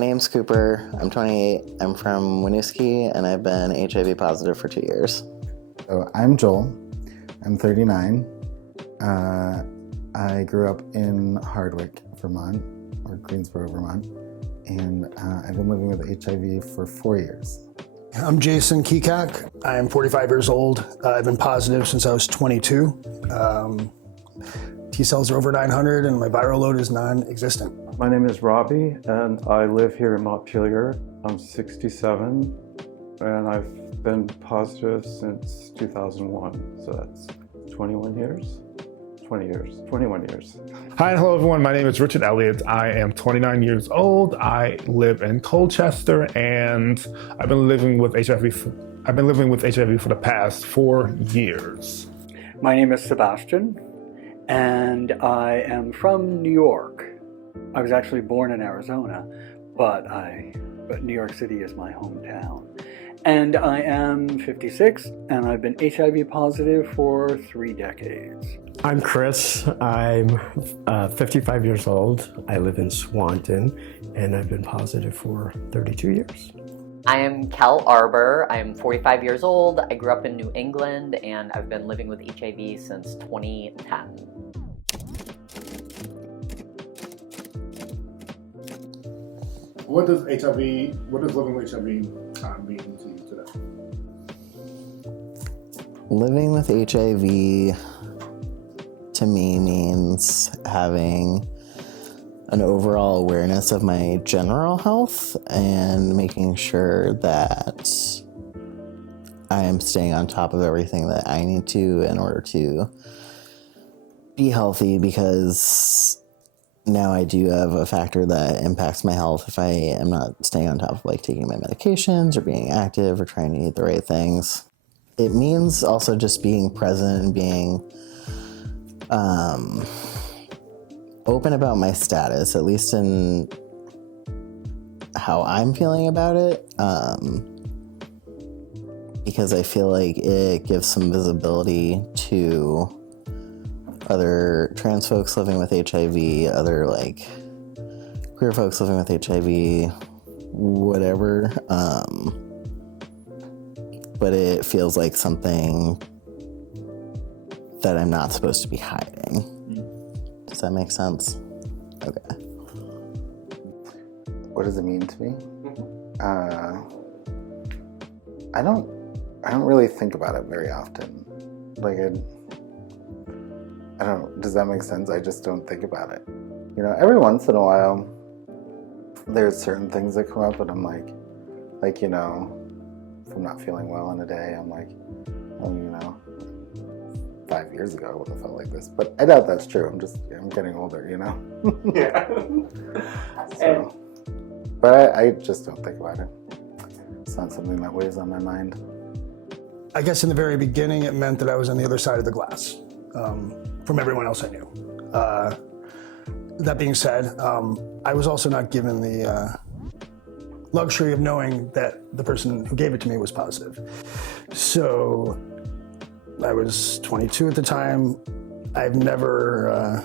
name's Cooper. I'm 28. I'm from Winooski, and I've been HIV positive for 2 years. So I'm Joel. I'm 39. I grew up in Hardwick, Vermont, or Greensboro, Vermont, and I've been living with HIV for 4 years. I'm Jason Kekak. I am 45 years old. I've been positive since I was 22. T cells are over 900 and my viral load is non-existent. My name is Robbie and I live here in Montpelier. I'm 67 and I've been positive since 2001, so that's 21 years? 21 years. Hi and hello everyone, my name is Richard Elliott. I am 29 years old. I live in Colchester and I've been living with HIV for the past 4 years. My name is Sebastian and I am from New York. I was actually born in Arizona, but New York City is my hometown. And I am 56 and I've been HIV positive for 3 decades. I'm Chris. I'm 55 years old. I live in Swanton and I've been positive for 32 years. I am Kel Arbor. I'm 45 years old. I grew up in New England and I've been living with HIV since 2010. What does living with HIV mean to you today? Living with HIV to me means having an overall awareness of my general health and making sure that I am staying on top of everything that I need to in order to be healthy, because now I do have a factor that impacts my health if I am not staying on top of taking my medications or being active or trying to eat the right things. It means also just being present and being open about my status, at least in how I'm feeling about it, because I feel like it gives some visibility to other trans folks living with HIV, other queer folks living with HIV, whatever, but it feels like something that I'm not supposed to be hiding. Does that make sense? Okay. What does it mean to me? I don't really think about it very often. I don't, does that make sense? I just don't think about it. Every once in a while, there's certain things that come up and I'm like, if I'm not feeling well in a day, I'm like, 5 years ago I wouldn't have felt like this. But I doubt that's true. I'm getting older, Yeah. So, but I just don't think about it. It's not something that weighs on my mind. I guess in the very beginning it meant that I was on the other side of the glass from everyone else I knew. That being said, I was also not given the luxury of knowing that the person who gave it to me was positive. So I was 22 at the time. I've never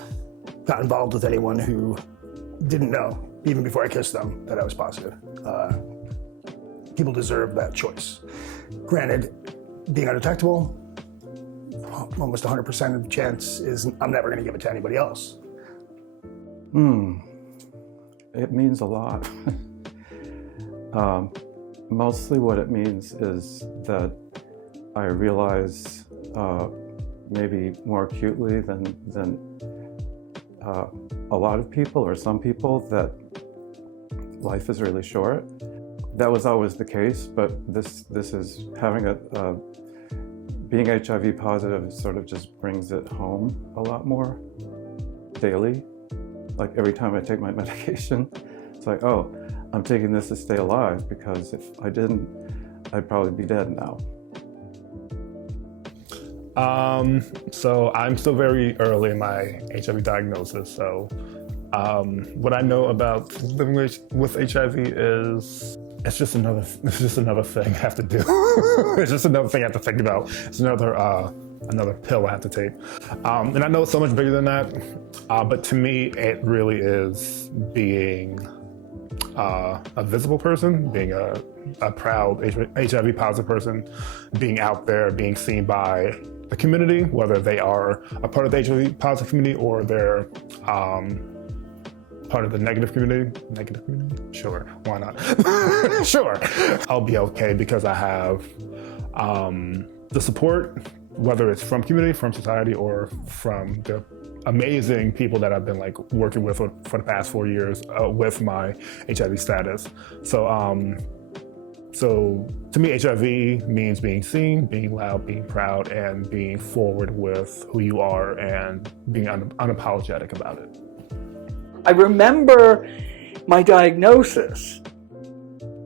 got involved with anyone who didn't know, even before I kissed them, that I was positive. People deserve that choice. Granted, being undetectable, almost 100% of the chance is I'm never going to give it to anybody else. It means a lot. Mostly what it means is that I realize maybe more acutely than a lot of people or some people that life is really short. That was always the case, but this is having being HIV positive sort of just brings it home a lot more daily. Like every time I take my medication, it's like, oh, I'm taking this to stay alive, because if I didn't, I'd probably be dead now. So I'm still very early in my HIV diagnosis. So what I know about living with HIV is it's just another thing I have to do. It's just another thing I have to think about. It's another pill I have to take. And I know it's so much bigger than that, but to me, it really is being a visible person, being a proud HIV positive person, being out there, being seen by the community, whether they are a part of the HIV positive community or they're part of the negative community. Negative community? Sure, why not? Sure. I'll be okay because I have the support, whether it's from community, from society, or from the amazing people that I've been like working with for the past 4 years with my HIV status. So to me, HIV means being seen, being loud, being proud, and being forward with who you are and being unapologetic about it. I remember my diagnosis.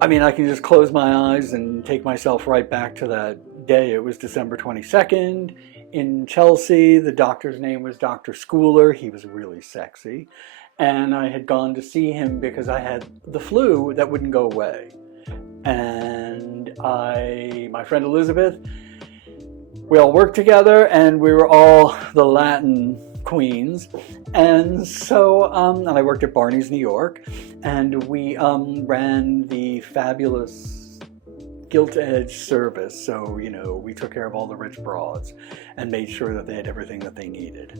I mean, I can just close my eyes and take myself right back to that day. It was December 22nd in Chelsea. The doctor's name was Dr. Schooler. He was really sexy. And I had gone to see him because I had the flu that wouldn't go away. And my friend Elizabeth, we all worked together and we were all the Latin queens. And so, and I worked at Barney's, New York, and we ran the fabulous Gilt Edge service. So, you know, we took care of all the rich broads and made sure that they had everything that they needed.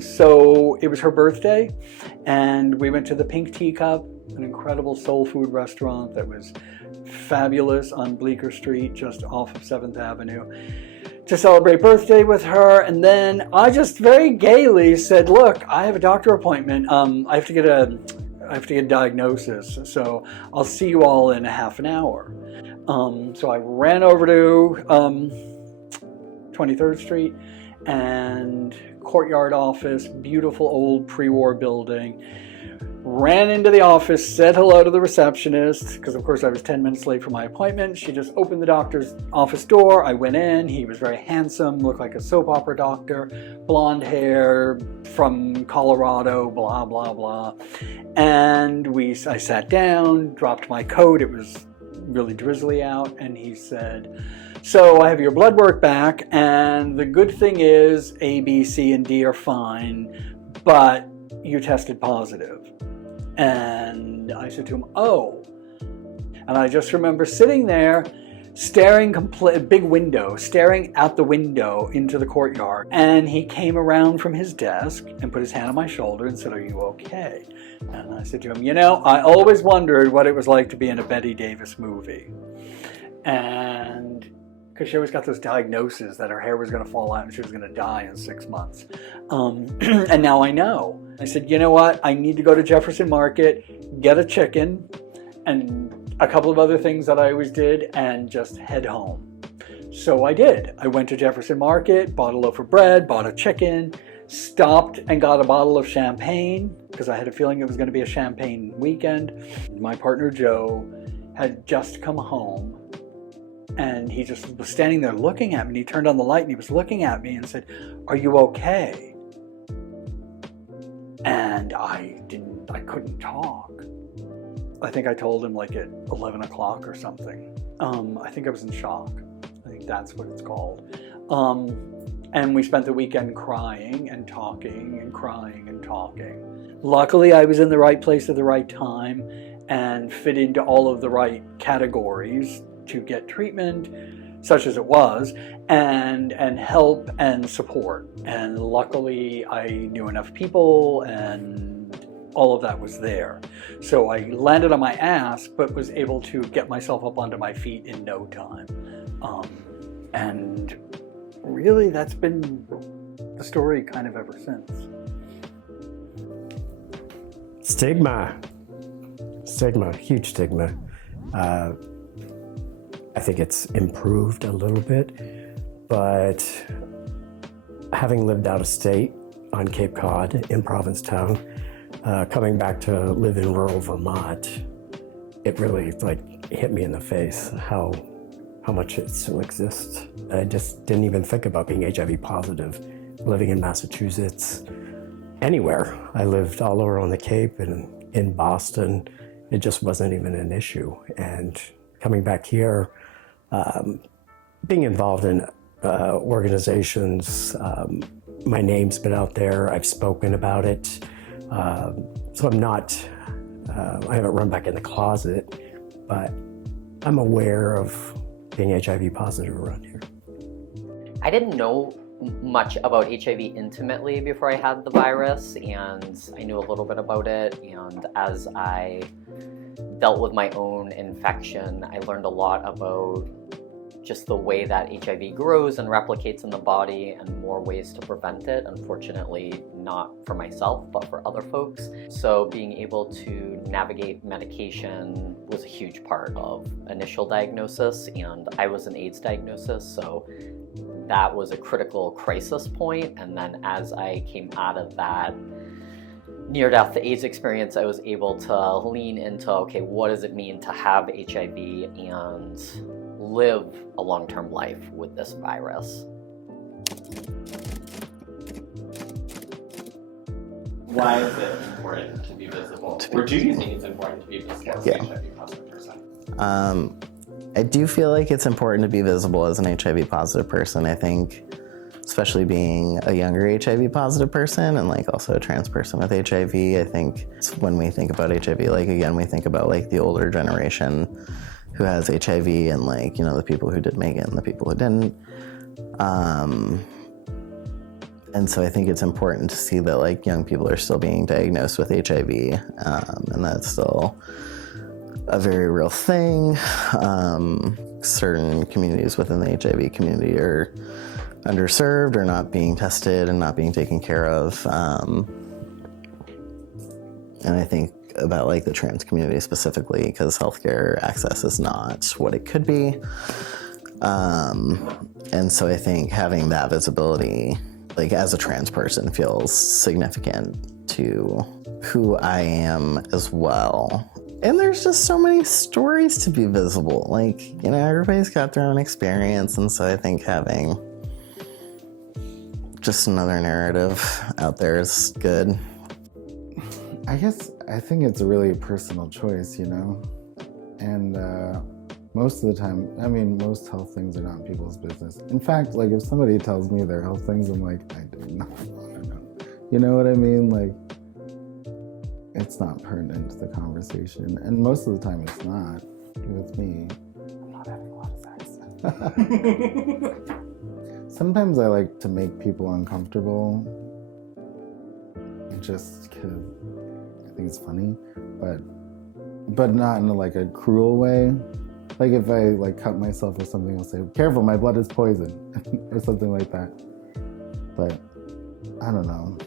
So it was her birthday and we went to the Pink Teacup, an incredible soul food restaurant that was fabulous on Bleecker Street, just off of 7th Avenue, to celebrate birthday with her. And then I just very gaily said, look, I have a doctor appointment. I have to get a diagnosis, so I'll see you all in a half an hour. So I ran over to 23rd Street and Courtyard office, beautiful old pre-war building. Ran into the office, said hello to the receptionist, because of course I was 10 minutes late for my appointment. She just opened the doctor's office door. I went in. He was very handsome, looked like a soap opera doctor, blonde hair, from Colorado, blah, blah, blah. And I sat down, dropped my coat. It was really drizzly out. And he said, so I have your blood work back, and the good thing is A, B, C, and D are fine, but you tested positive. And I said to him, oh. And I just remember sitting there, staring big window, staring out the window into the courtyard. And he came around from his desk and put his hand on my shoulder and said, are you okay? And I said to him, you know, I always wondered what it was like to be in a Bette Davis movie. And because she always got those diagnoses that her hair was going to fall out and she was going to die in 6 months. And now I know. I said, you know what? I need to go to Jefferson Market, get a chicken, and a couple of other things that I always did, and just head home. So I did. I went to Jefferson Market, bought a loaf of bread, bought a chicken, stopped and got a bottle of champagne, because I had a feeling it was going to be a champagne weekend. My partner, Joe, had just come home. And he just was standing there looking at me, and he turned on the light and he was looking at me and said, are you okay? And I couldn't talk. I think I told him like at 11 o'clock or something. I think I was in shock. I think that's what it's called. And we spent the weekend crying and talking and crying and talking. Luckily, I was in the right place at the right time and fit into all of the right categories to get treatment, such as it was, and help and support. And luckily, I knew enough people and all of that was there. So I landed on my ass, but was able to get myself up onto my feet in no time. And really, that's been the story kind of ever since. Stigma, huge stigma. I think it's improved a little bit, but having lived out of state on Cape Cod in Provincetown, coming back to live in rural Vermont, it really hit me in the face how much it still exists. I just didn't even think about being HIV positive, living in Massachusetts, anywhere. I lived all over on the Cape and in Boston. It just wasn't even an issue. And coming back here, being involved in organizations, my name's been out there, I've spoken about it, so I'm not I haven't run back in the closet, but I'm aware of being HIV positive around here. I didn't know much about HIV intimately before I had the virus, and I knew a little bit about it, and as I dealt with my own infection, I learned a lot about just the way that HIV grows and replicates in the body and more ways to prevent it. Unfortunately, not for myself, but for other folks. So being able to navigate medication was a huge part of initial diagnosis, and I was an AIDS diagnosis, so that was a critical crisis point. And then as I came out of that near-death AIDS experience, I was able to lean into, okay, what does it mean to have HIV and live a long-term life with this virus? Why is it important to be visible? Or do you think it's important to be visible as an HIV positive person? I do feel like it's important to be visible as an HIV positive person. I think, especially being a younger HIV positive person and like also a trans person with HIV, I think when we think about HIV, like again, we think about like the older generation who has HIV and like, you know, the people who did make it and the people who didn't. And so I think it's important to see that like young people are still being diagnosed with HIV, and that's still a very real thing. Certain communities within the HIV community are underserved or not being tested and not being taken care of. And I think about like the trans community specifically, because healthcare access is not what it could be. And so I think having that visibility, like as a trans person, feels significant to who I am as well. And there's just so many stories to be visible. Like, you know, everybody's got their own experience. And so I think having just another narrative out there is good. I think it's a really personal choice, you know? And most of the time, I mean, most health things are not people's business. In fact, like if somebody tells me their health things, I'm like, I do not want to know. You know what I mean? Like, it's not pertinent to the conversation. And most of the time it's not. With me, I'm not having a lot of sex. Sometimes I like to make people uncomfortable just because I think it's funny, but not in like a cruel way. Like if I like cut myself or something, I'll say, "Careful, my blood is poison," or something like that. But I don't know.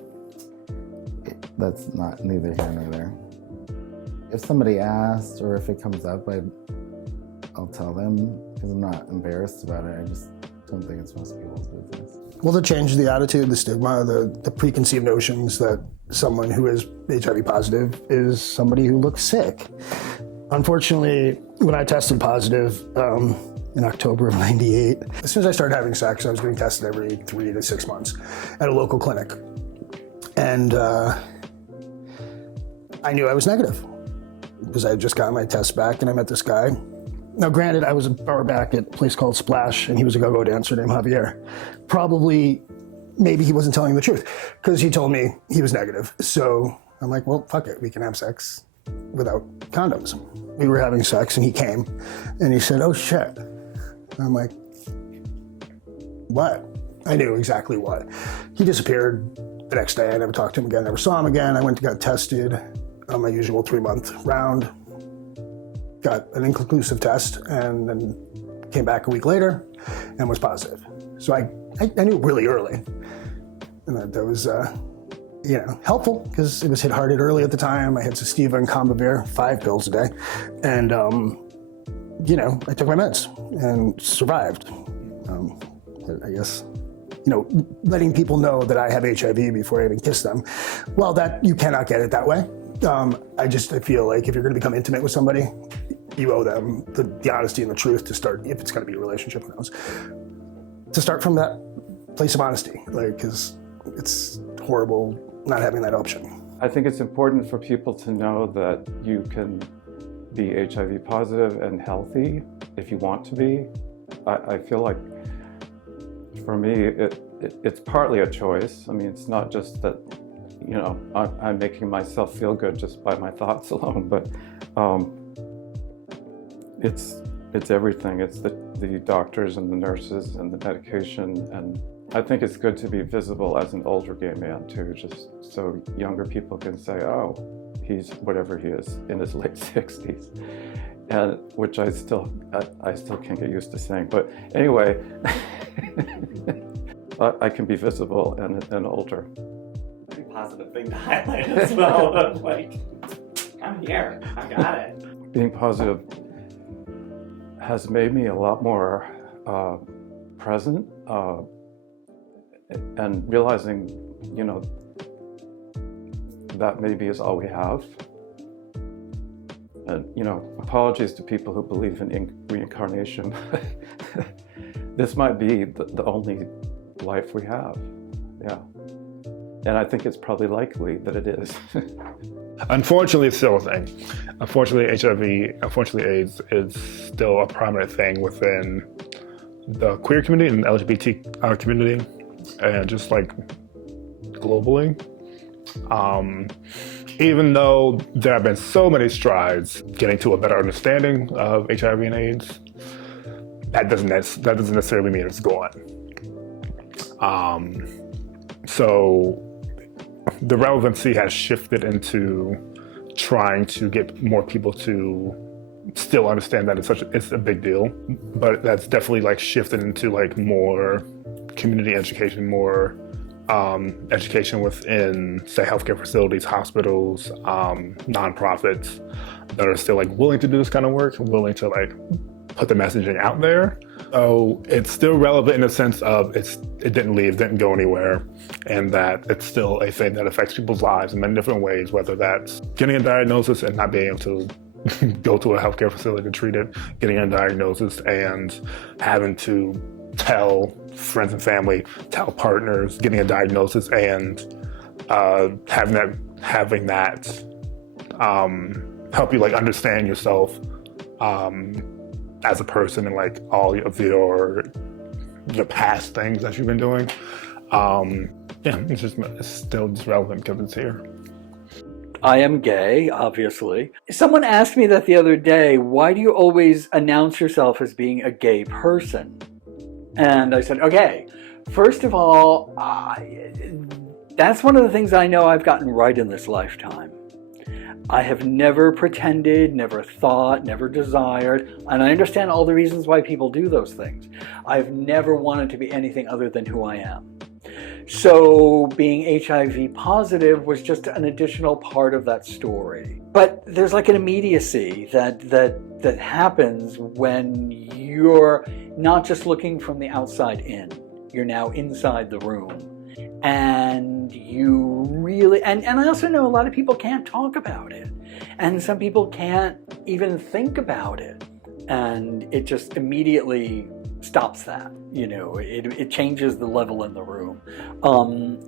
That's not neither here nor there. If somebody asks or if it comes up, I'll tell them because I'm not embarrassed about it. I just don't think it's most people's business. Well, to change the attitude, the stigma, the preconceived notions that someone who is HIV positive is somebody who looks sick. Unfortunately, when I tested positive in October of '98, as soon as I started having sex, I was getting tested every 3 to 6 months at a local clinic. And I knew I was negative because I had just gotten my test back and I met this guy. Now, granted, I was a bar back at a place called Splash, and he was a go-go dancer named Javier. Maybe he wasn't telling the truth because he told me he was negative. So I'm like, well, fuck it, we can have sex without condoms. We were having sex and he came and he said, "Oh shit." I'm like, what? I knew exactly what. He disappeared the next day. I never talked to him again, never saw him again. I went and got tested on my usual 3-month round. Got an inconclusive test and then came back a week later and was positive. So I knew really early. And that was, helpful because it was hit hard early at the time. I had Sestiva and Combivir, 5 pills a day. And, I took my meds and survived. I guess, letting people know that I have HIV before I even kiss them, well, that you cannot get it that way. I feel like if you're going to become intimate with somebody, you owe them the honesty and the truth to start, if it's going to be a relationship, who knows, to start from that place of honesty, because it's horrible not having that option. I think it's important for people to know that you can be HIV positive and healthy if you want to be. I feel like for me, it's partly a choice. I mean, it's not just that, you know, I'm making myself feel good just by my thoughts alone, but it's everything. It's the doctors and the nurses and the medication, and I think it's good to be visible as an older gay man too, just so younger people can say, oh, he's whatever he is in his late 60s, and which I still can't get used to saying. But anyway, I can be visible and older. Pretty positive thing to highlight as well. Of like, I'm here, I got it. Being positive has made me a lot more present, and realizing, you know, that maybe is all we have. And, you know, apologies to people who believe in reincarnation. This might be the only life we have, yeah. And I think it's probably likely that it is. Unfortunately, it's still a thing. Unfortunately, HIV, unfortunately, AIDS is still a prominent thing within the queer community and the LGBT community, and just like globally. Even though there have been so many strides getting to a better understanding of HIV and AIDS, that doesn't necessarily mean it's gone. So the relevancy has shifted into trying to get more people to still understand that it's a big deal, but that's definitely like shifted into like more community education, more education within, say, healthcare facilities, hospitals, nonprofits that are still like willing to do this kind of work, willing to like put the messaging out there. So it's still relevant in the sense of it didn't leave, didn't go anywhere, and that it's still a thing that affects people's lives in many different ways, whether that's getting a diagnosis and not being able to go to a healthcare facility to treat it, getting a diagnosis and having to tell friends and family, tell partners, getting a diagnosis and having that help you like understand yourself as a person and like all of your past things that you've been doing. Yeah, it's still just relevant because it's here. I am gay, obviously. Someone asked me that the other day, why do you always announce yourself as being a gay person? And I said, okay, first of all, that's one of the things I know I've gotten right in this lifetime. I have never pretended, never thought, never desired, and I understand all the reasons why people do those things. I've never wanted to be anything other than who I am. So being HIV positive was just an additional part of that story. But there's like an immediacy that happens when you're not just looking from the outside in. You're now inside the room. And you really, and I also know a lot of people can't talk about it. And some people can't even think about it. And it just immediately stops that, you know, it changes the level in the room.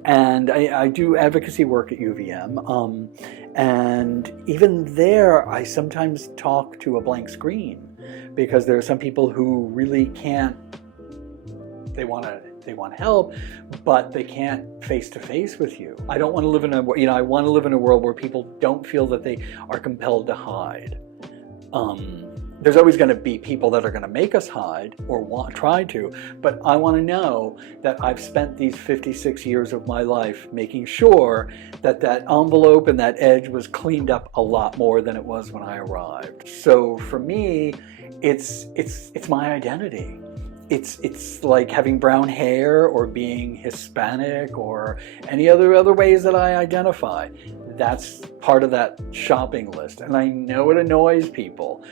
And I do advocacy work at UVM. And even there, I sometimes talk to a blank screen because there are some people who really can't, they want help, but they can't face to face with you. I don't want to live in I want to live in a world where people don't feel that they are compelled to hide. There's always going to be people that are going to make us hide or try to, but I want to know that I've spent these 56 years of my life making sure that that envelope and that edge was cleaned up a lot more than it was when I arrived. So for me, it's my identity. It's like having brown hair or being Hispanic or any other ways that I identify. That's part of that shopping list. And I know it annoys people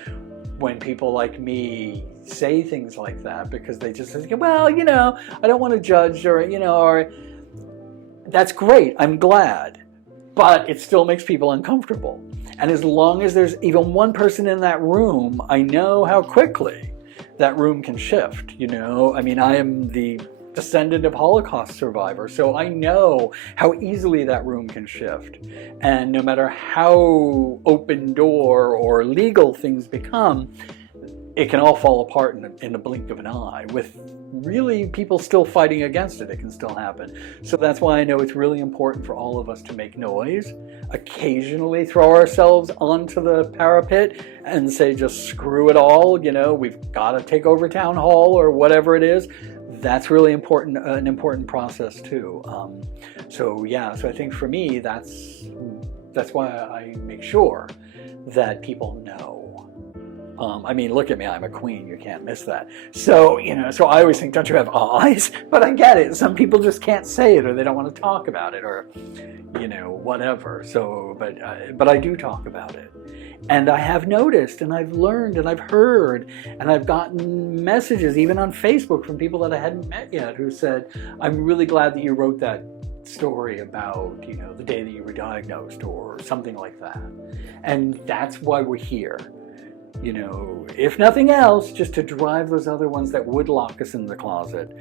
when people like me say things like that because they just say, well, you know, I don't want to judge or that's great, I'm glad. But it still makes people uncomfortable. And as long as there's even one person in that room, I know how quickly that room can shift, you know? I mean, I am the descendant of Holocaust survivors, so I know how easily that room can shift. And no matter how open door or legal things become, it can all fall apart in the blink of an eye. With really people still fighting against it, it can still happen. So that's why I know it's really important for all of us to make noise, occasionally throw ourselves onto the parapet and say, just screw it all, we've got to take over town hall or whatever it is. That's really important, an important process too. So I think for me, that's why I make sure that people know. Look at me, I'm a queen, you can't miss that. So, so I always think, don't you have eyes? But I get it, some people just can't say it, or they don't want to talk about it, or, whatever. So, but I do talk about it. And I have noticed, and I've learned, and I've heard, and I've gotten messages, even on Facebook, from people that I hadn't met yet, who said, I'm really glad that you wrote that story about, the day that you were diagnosed, or something like that. And that's why we're here. If nothing else, just to drive those other ones that would lock us in the closet,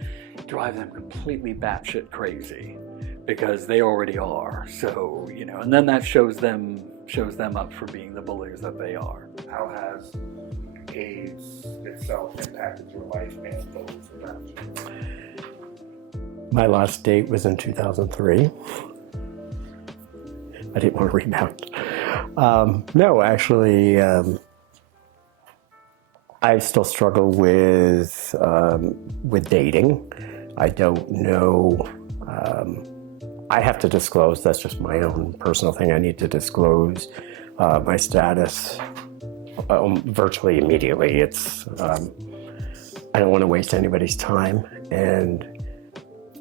drive them completely batshit crazy, because they already are. So, and then that shows them up for being the bullies that they are. How has AIDS itself impacted your life and those around you? My last date was in 2003. I didn't want to rebound. No, actually, I still struggle with dating. I don't know. I have to disclose. That's just my own personal thing. I need to disclose my status virtually immediately. It's I don't want to waste anybody's time, and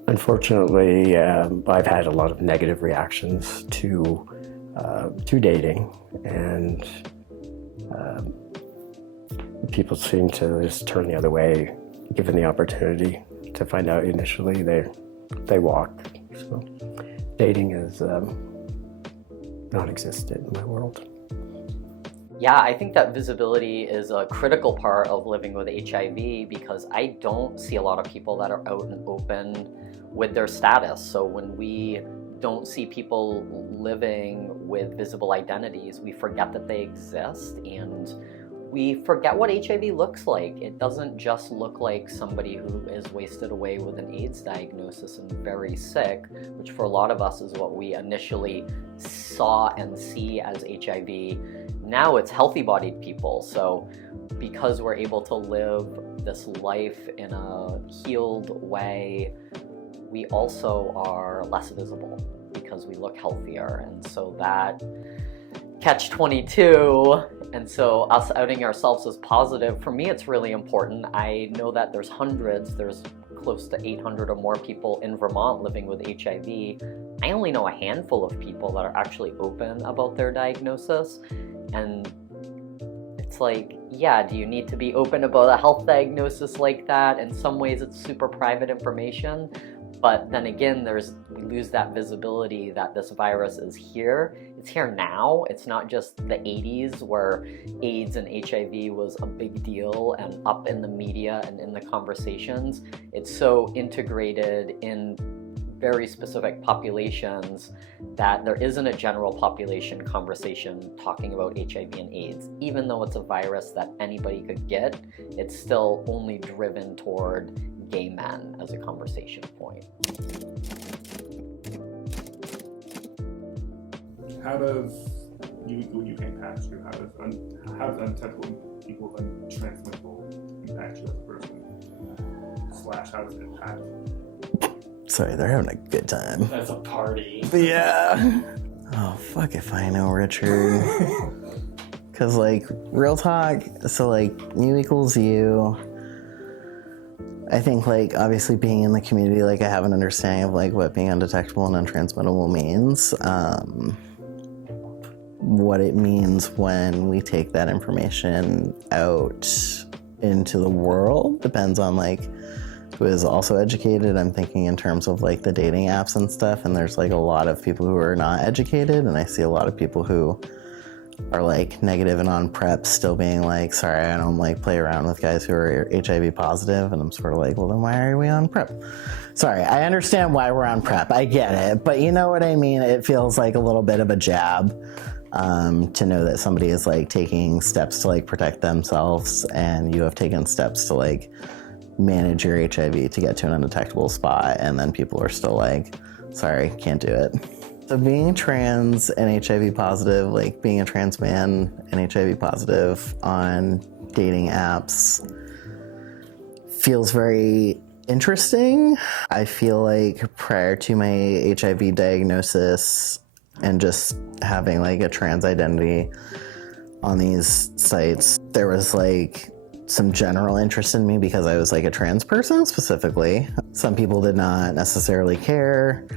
unfortunately, I've had a lot of negative reactions to dating, and people seem to just turn the other way, given the opportunity to find out initially. They walk. So dating is non-existent in my world. Yeah, I think that visibility is a critical part of living with HIV, because I don't see a lot of people that are out and open with their status. So when we don't see people living with visible identities, we forget that they exist, and we forget what HIV looks like. It doesn't just look like somebody who is wasted away with an AIDS diagnosis and very sick, which for a lot of us is what we initially saw and see as HIV. Now it's healthy-bodied people. So because we're able to live this life in a healed way, we also are less visible because we look healthier. And so that catch-22, and so us outing ourselves as positive, for me it's really important. I know that there's close to 800 or more people in Vermont living with HIV. I only know a handful of people that are actually open about their diagnosis. And it's like, yeah, do you need to be open about a health diagnosis like that? In some ways it's super private information, but then again, we lose that visibility that this virus is here. It's here now. It's not just the 80s where AIDS and HIV was a big deal and up in the media and in the conversations. It's so integrated in very specific populations that there isn't a general population conversation talking about HIV and AIDS. Even though it's a virus that anybody could get, it's still only driven toward gay men as a conversation point. How does you impact you? How does untouchable equals untransmittable impact you as a person? / how does it impact? Sorry, they're having a good time. That's a party. Yeah. Oh, fuck if I know, Richard. Because, real talk, so, you equals you. I think, obviously being in the community, I have an understanding of, what being undetectable and untransmittable means. What it means when we take that information out into the world depends on, who is also educated. I'm thinking in terms of the dating apps and stuff, and there's a lot of people who are not educated, and I see a lot of people who are negative and on PrEP still being sorry, I don't play around with guys who are HIV positive, and I'm sort of well, then why are we on PrEP? Sorry, I understand why we're on PrEP, I get it, but you know what I mean? It feels like a little bit of a jab. to know that somebody is like taking steps to like protect themselves, and you have taken steps to like manage your HIV to get to an undetectable spot, and then people are still like, sorry, can't do it. So being trans and HIV positive, like being a trans man and HIV positive on dating apps feels very interesting. I feel like prior to my HIV diagnosis and just having like a trans identity on these sites, there was like some general interest in me because I was like a trans person specifically. Some people did not necessarily care.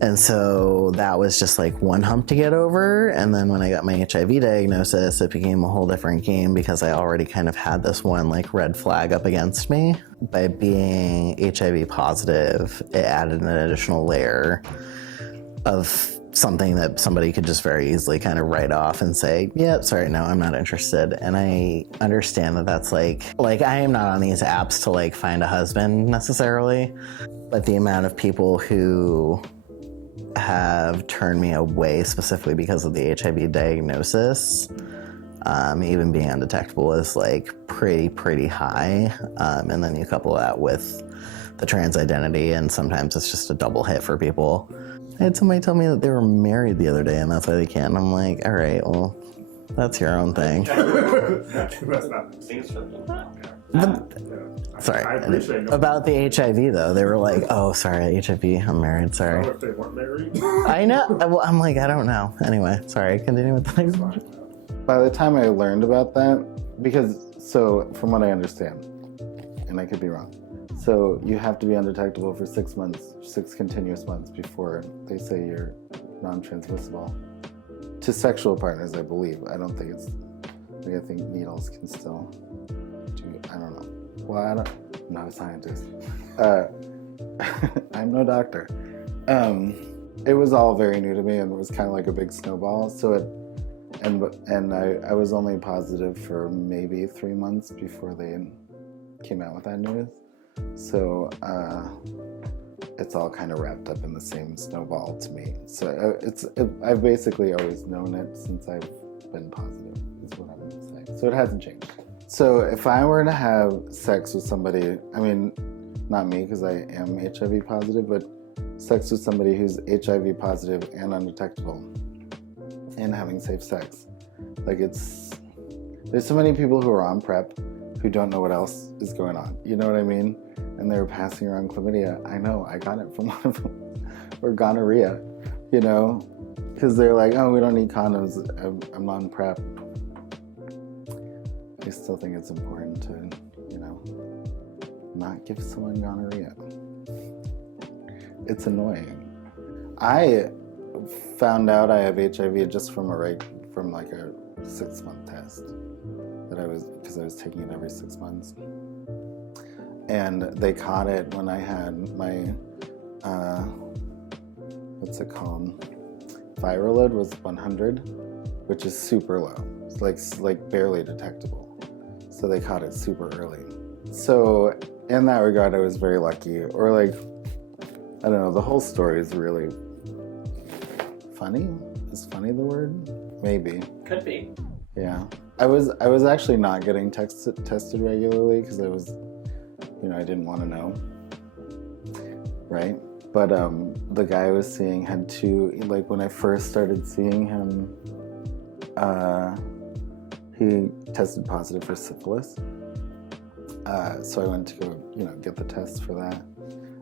And so that was just like one hump to get over. And then when I got my HIV diagnosis, it became a whole different game because I already kind of had this one like red flag up against me. By being HIV positive, it added an additional layer of something that somebody could just very easily kind of write off and say, yeah, sorry, no, I'm not interested. And I understand that that's like I am not on these apps to like find a husband necessarily, but the amount of people who have turned me away specifically because of the HIV diagnosis, even being undetectable, is like pretty high. And then you couple that with the trans identity, and sometimes it's just a double hit for people. I had somebody tell me that they were married the other day and that's why they can't. And I'm like, all right, well, that's your own thing. That's not things for me. Sorry. I appreciate About the HIV though, they were like, oh, sorry, HIV, I'm married, sorry. if they weren't married. I know. Well, I'm like, I don't know. Anyway, sorry, continue with the next one. By the time I learned about that, so from what I understand, and I could be wrong, so you have to be undetectable for 6 months, 6 continuous months before they say you're non-transmissible. To sexual partners, I believe. I don't think it's, I think needles can still do, I don't know. Well, I'm not a scientist. I'm no doctor. It was all very new to me, and it was kind of like a big snowball. So I was only positive for maybe 3 months before they came out with that news. So it's all kind of wrapped up in the same snowball to me. So I've basically always known it since I've been positive, is what I'm going to say. So it hasn't changed. So if I were to have sex with somebody, I mean, not me because I am HIV positive, but sex with somebody who's HIV positive and undetectable and having safe sex. Like there's so many people who are on PrEP who don't know what else is going on. You know what I mean? And they're passing around chlamydia. I know, I got it from one of them. Or gonorrhea, you know? Because they're like, oh, we don't need condoms. I'm on PrEP. I still think it's important to, you know, not give someone gonorrhea. It's annoying. I found out I have HIV just from like a 6-month test because I was taking it every 6 months. And they caught it when I had my, what's it called? Viral load was 100, which is super low. It's like barely detectable. So they caught it super early. So in that regard, I was very lucky. Or like, I don't know, the whole story is really funny. Is funny the word? Maybe. Could be. Yeah. I was actually not getting tested regularly because I was, you know, I didn't want to know. Right? But the guy I was seeing had like when I first started seeing him, he tested positive for syphilis. So I went to go, you know, get the test for that.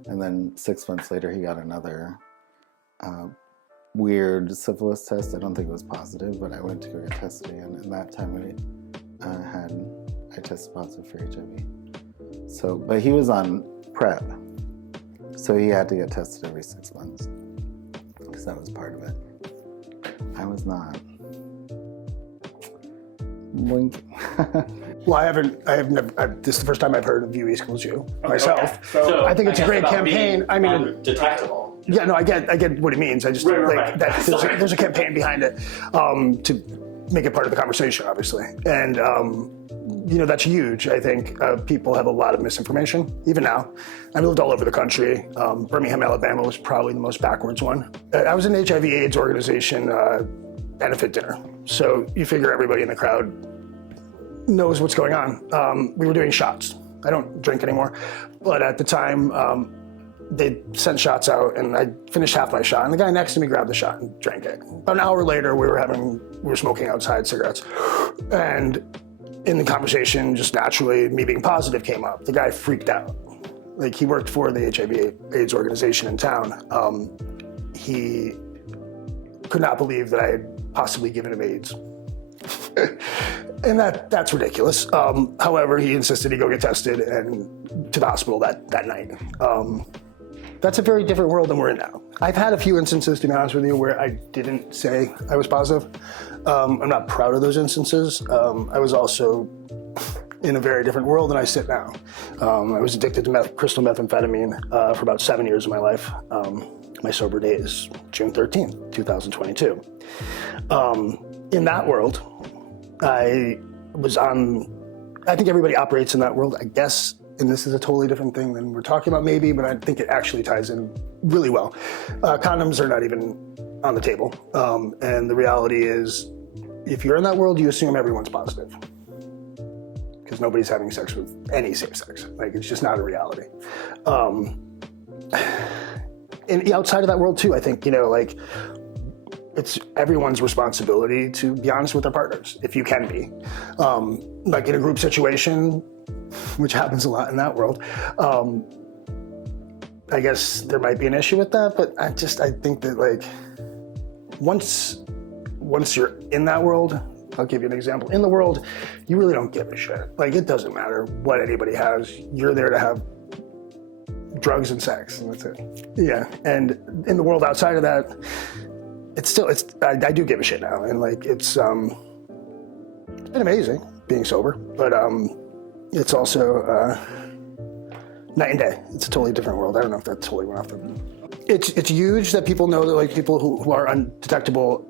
And then 6 months later, he got another weird syphilis test. I don't think it was positive, but I went to go get tested again. And that time I tested positive for HIV. So, but he was on PrEP. So he had to get tested every 6 months because that was part of it. I was not. Wink. Well, I have never, this is the first time I've heard of You Equals You myself. Okay. So I think it's a guess great about campaign. being I mean, detectable. yeah, no, I get what it means. I just Right. that there's a campaign behind it to make it part of the conversation, obviously, and you know, that's huge. I think people have a lot of misinformation, even now. I've lived all over the country. Birmingham, Alabama was probably the most backwards one. I was in the HIV/AIDS organization benefit dinner. So you figure everybody in the crowd knows what's going on. We were doing shots. I don't drink anymore, but at the time, they sent shots out, and I finished half my shot, and the guy next to me grabbed the shot and drank it. About an hour later, we were smoking outside cigarettes, and in the conversation, just naturally, me being positive came up. The guy freaked out. Like, he worked for the HIV/AIDS organization in town. He could not believe that I had possibly given him AIDS. And that's ridiculous. However, he insisted he go get tested and to the hospital that night. That's a very different world than we're in now. I've had a few instances, to be honest with you, where I didn't say I was positive. I'm not proud of those instances. I was also in a very different world than I sit now. I was addicted to crystal methamphetamine for about 7 years of my life. My sober date is June 13th, 2022. In that world, I think everybody operates in that world, I guess, and this is a totally different thing than we're talking about maybe, but I think it actually ties in really well. Condoms are not even on the table. And the reality is, if you're in that world, you assume everyone's positive. Because nobody's having sex with any safe sex. Like, it's just not a reality. And outside of that world too, I think, like, it's everyone's responsibility to be honest with their partners, if you can be. Like in a group situation, which happens a lot in that world, I guess there might be an issue with that, but I think that, like, once you're in that world, I'll give you an example. In the world, you really don't give a shit. Like, it doesn't matter what anybody has. You're there to have drugs and sex, and that's it. Yeah, and in the world outside of that, I do give a shit now, and like it's been amazing being sober, but it's also night and day. It's a totally different world. I don't know if that totally went off the. It's huge that people know that, like, people who are undetectable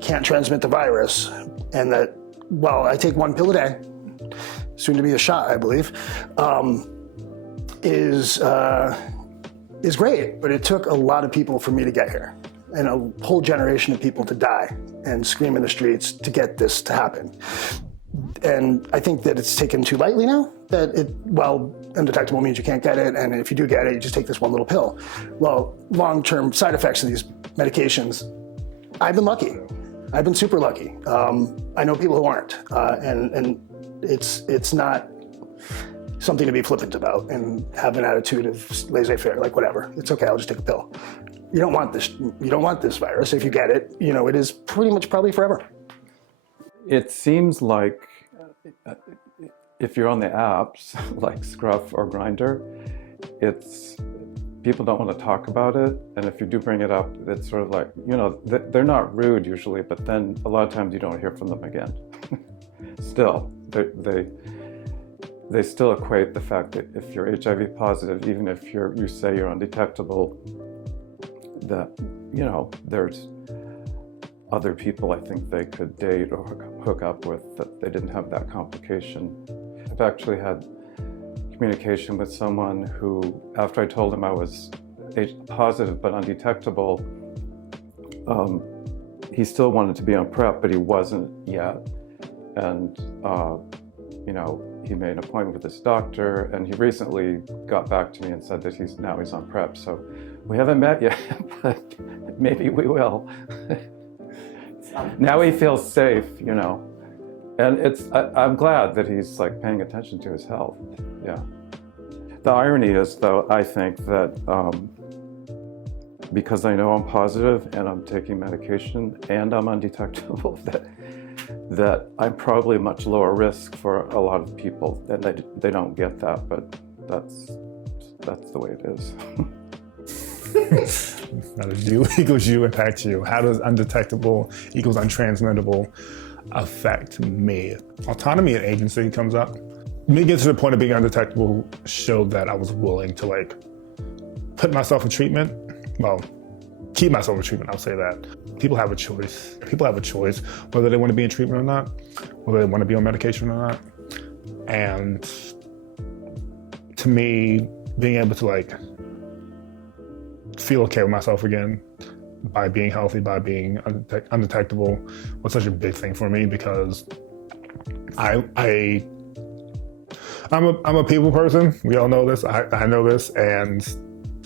can't transmit the virus, and that, well, I take one pill a day, soon to be a shot, I believe, is great, but it took a lot of people for me to get here. And a whole generation of people to die and scream in the streets to get this to happen. And I think that it's taken too lightly now, that undetectable means you can't get it, and if you do get it, you just take this one little pill. Well, long-term side effects of these medications, I've been lucky. I've been super lucky. I know people who aren't, and it's not something to be flippant about and have an attitude of laissez-faire, like, whatever, it's okay, I'll just take a pill. You don't want this virus. If you get it, it is pretty much probably forever. It seems like if you're on the apps like Scruff or Grindr, people don't want to talk about it, and if you do bring it up, it's sort of like, they're not rude usually, but then a lot of times you don't hear from them again. Still, they still equate the fact that if you're HIV positive, even if you say you're undetectable, that, there's other people I think they could date or hook up with, that they didn't have that complication. I've actually had communication with someone who, after I told him I was positive but undetectable, he still wanted to be on PrEP, but he wasn't yet. And, he made an appointment with his doctor, and he recently got back to me and said that he's on PrEP. So we haven't met yet, but maybe we will. Now he feels safe, and I'm glad that he's, like, paying attention to his health. Yeah. The irony is, though, I think that because I know I'm positive and I'm taking medication and I'm undetectable, that I'm probably much lower risk for a lot of people, and they don't get that, but that's the way it is. How does you equals you impact you? How does undetectable equals untransmittable affect me? Autonomy and agency comes up. Me getting to the point of being undetectable showed that I was willing to, like, put myself in treatment. Well, keep myself in treatment, I'll say that. People have a choice. People have a choice whether they want to be in treatment or not, whether they want to be on medication or not. And to me, being able to, like, feel okay with myself again, by being healthy, by being undetectable was such a big thing for me, because I'm a people person. We all know this. I know this, and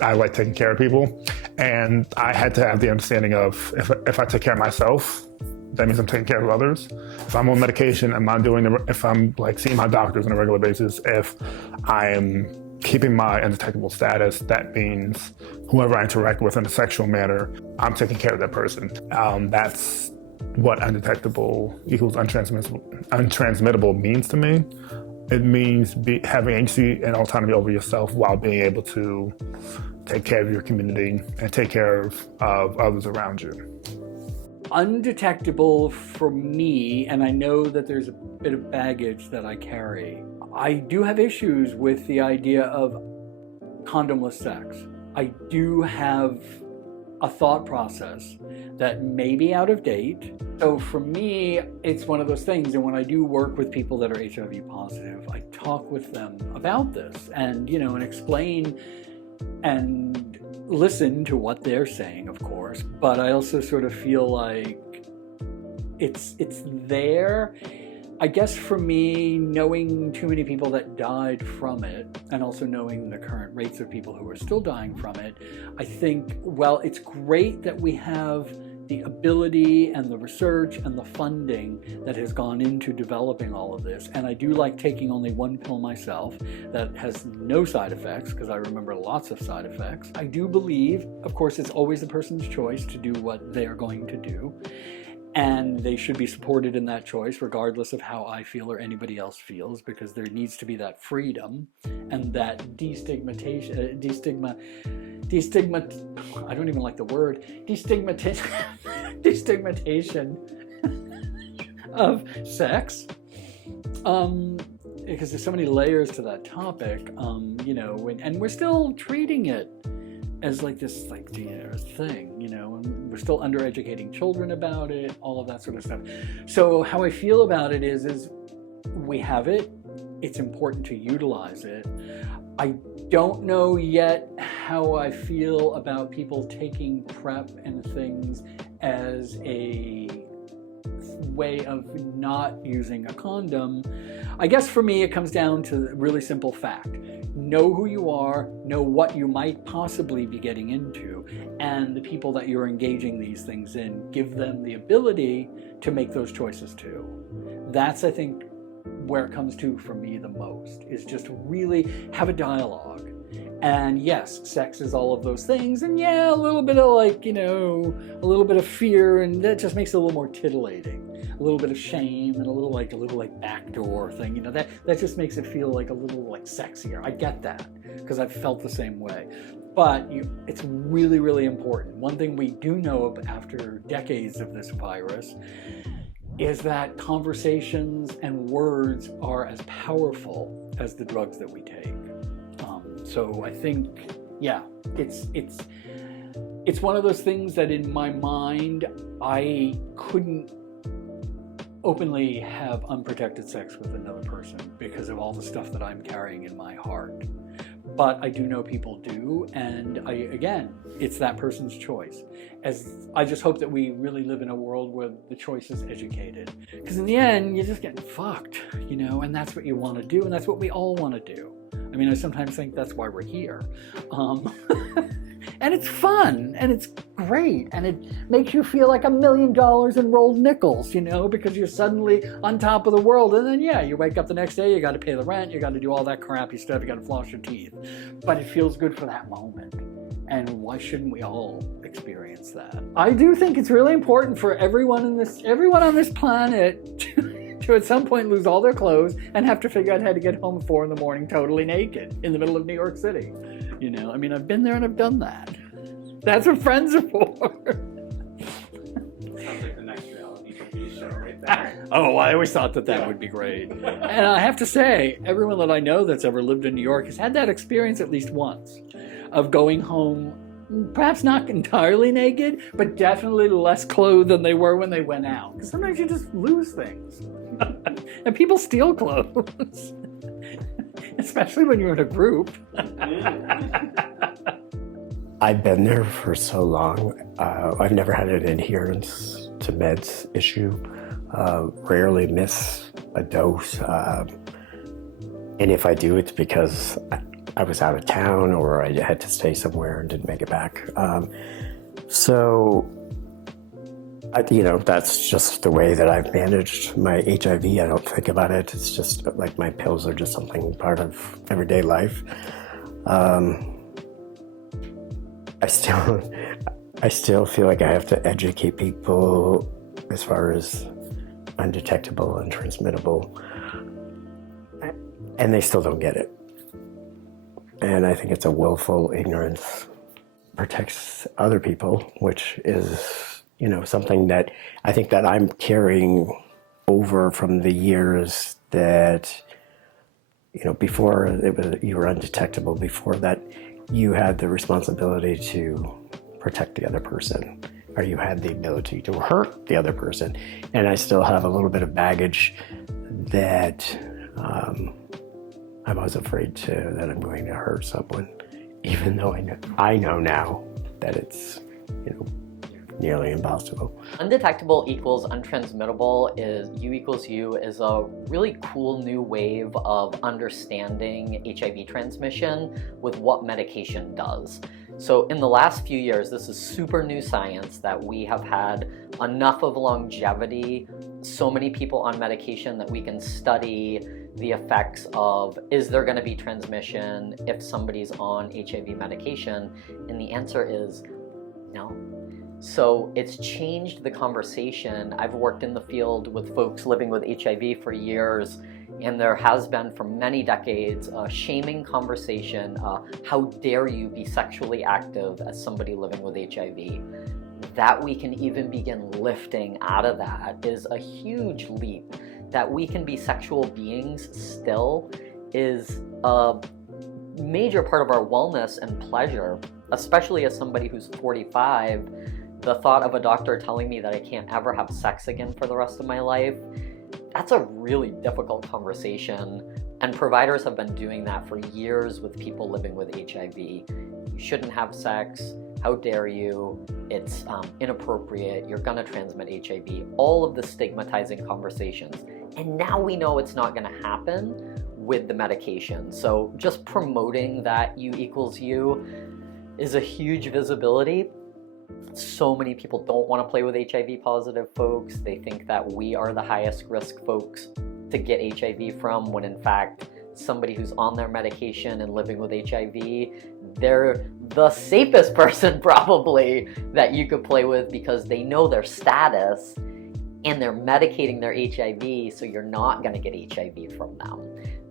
I like taking care of people. And I had to have the understanding of if I take care of myself, that means I'm taking care of others. If I'm on medication, if I'm like seeing my doctors on a regular basis, if I'm keeping my undetectable status, that means whoever I interact with in a sexual manner, I'm taking care of that person. That's what undetectable equals untransmittable means to me. It means having agency and autonomy over yourself while being able to take care of your community and take care of others around you. Undetectable for me, and I know that there's a bit of baggage that I carry. I do have issues with the idea of condomless sex. I do have a thought process that may be out of date. So for me, it's one of those things, and when I do work with people that are HIV positive, I talk with them about this and, and explain and listen to what they're saying, of course, but I also sort of feel like it's there. I guess for me, knowing too many people that died from it, and also knowing the current rates of people who are still dying from it, I think, well, it's great that we have the ability and the research and the funding that has gone into developing all of this. And I do like taking only one pill myself that has no side effects, because I remember lots of side effects. I do believe, of course, it's always the person's choice to do what they are going to do. And they should be supported in that choice, regardless of how I feel or anybody else feels, because there needs to be that freedom and that I don't even like the word, destigmatization of sex. Because there's so many layers to that topic, and we're still treating it as like this thing, and we're still undereducating children about it, all of that sort of stuff. So how I feel about it is we have it, it's important to utilize it. I don't know yet how I feel about people taking PrEP and things as a way of not using a condom. I guess for me it comes down to a really simple fact. Know who you are, know what you might possibly be getting into, and the people that you're engaging these things in, give them the ability to make those choices too. That's, I think, where it comes to for me the most, is just really have a dialogue. And yes, sex is all of those things, and yeah, a little bit of a little bit of fear, and that just makes it a little more tittillating. A little bit of shame and a little backdoor thing, that just makes it feel like a little sexier. I get that, because I've felt the same way. But it's really, really important. One thing we do know after decades of this virus is that conversations and words are as powerful as the drugs that we take. So I think, yeah, it's one of those things that in my mind, I couldn't openly have unprotected sex with another person because of all the stuff that I'm carrying in my heart. But I do know people do, and again, it's that person's choice. As I just hope that we really live in a world where the choice is educated. Because in the end, you're just getting fucked, and that's what you want to do, and that's what we all want to do. I mean, I sometimes think that's why we're here. And it's fun, and it's great, and it makes you feel like $1 million in rolled nickels, because you're suddenly on top of the world. And then, yeah, you wake up the next day, you got to pay the rent, you got to do all that crappy stuff, you got to floss your teeth. But it feels good for that moment. And why shouldn't we all experience that? I do think it's really important for everyone on this planet to at some point lose all their clothes and have to figure out how to get home at 4 a.m. totally naked in the middle of New York City. I mean, I've been there and I've done that. That's what friends are for. Sounds like the next reality TV show right there. Oh, I always thought that would be great. And I have to say, everyone that I know that's ever lived in New York has had that experience at least once of going home, perhaps not entirely naked, but definitely less clothed than they were when they went out. Because sometimes you just lose things. And people steal clothes. Especially when you're in a group. I've been there for so long, I've never had an adherence to meds issue. Rarely miss a dose. And if I do, it's because I was out of town or I had to stay somewhere and didn't make it back. That's just the way that I've managed my HIV. I don't think about it. It's just like my pills are just something part of everyday life. I still feel like I have to educate people as far as undetectable and transmittable, and they still don't get it. And I think it's a willful ignorance. Protects other people, which is, something that I think that I'm carrying over from the years that, before you were undetectable, before that you had the responsibility to protect the other person, or you had the ability to hurt the other person. And I still have a little bit of baggage that I'm always afraid that I'm going to hurt someone, even though I know now that it's nearly impossible. Undetectable equals untransmittable is U equals U is a really cool new wave of understanding HIV transmission with what medication does. So in the last few years, this is super new science that we have had enough of longevity, so many people on medication that we can study the effects of, is there going to be transmission if somebody's on HIV medication? And the answer is no. So it's changed the conversation. I've worked in the field with folks living with HIV for years, and there has been for many decades a shaming conversation. How dare you be sexually active as somebody living with HIV? That we can even begin lifting out of that is a huge leap. That we can be sexual beings still is a major part of our wellness and pleasure, especially as somebody who's 45. The thought of a doctor telling me that I can't ever have sex again for the rest of my life, that's a really difficult conversation. And providers have been doing that for years with people living with HIV. You shouldn't have sex. How dare you? It's inappropriate. You're gonna transmit HIV. All of the stigmatizing conversations. And now we know it's not gonna happen with the medication. So just promoting that U equals U is a huge visibility. So many people don't want to play with HIV positive folks. They think that we are the highest risk folks to get HIV from, when in fact, somebody who's on their medication and living with HIV, they're the safest person probably that you could play with, because they know their status and they're medicating their HIV, so you're not going to get HIV from them.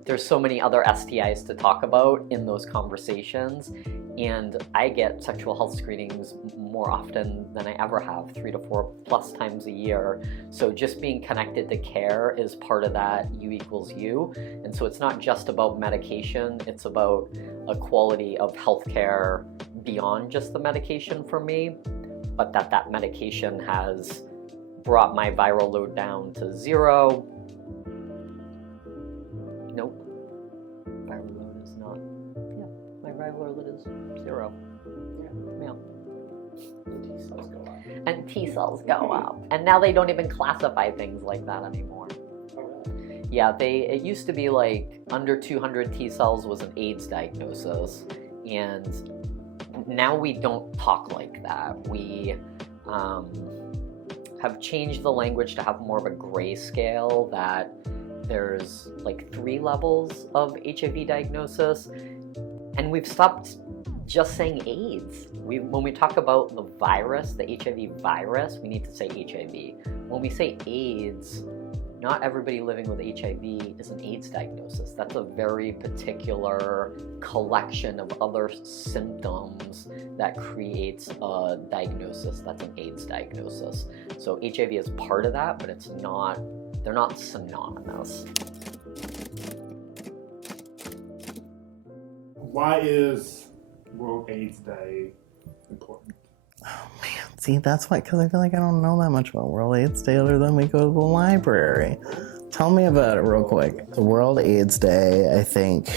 There's so many other STIs to talk about in those conversations, and I get sexual health screenings more often than I ever have, 3 to 4 plus times a year. So just being connected to care is part of that U equals U. And so it's not just about medication, it's about a quality of healthcare beyond just the medication for me, but that medication has brought my viral load down to 0. Nope. Viral load is not. Yeah, my viral load is 0. Yeah. T cells go up. And T cells go up. And now they don't even classify things like that anymore. Oh, really? Yeah, it used to be like under 200 T cells was an AIDS diagnosis. And now we don't talk like that. We have changed the language to have more of a gray scale, that there's like 3 levels of HIV diagnosis, and we've stopped just saying AIDS. When we talk about the virus, the HIV virus, we need to say HIV. When we say AIDS, not everybody living with HIV is an AIDS diagnosis. That's a very particular collection of other symptoms that creates a diagnosis that's an AIDS diagnosis. So HIV is part of that, but it's not, they're not synonymous. Why is World AIDS Day important? Oh man, see, that's why, because I feel like I don't know that much about World AIDS Day other than we go to the library. Tell me about it real quick. The World AIDS Day, I think,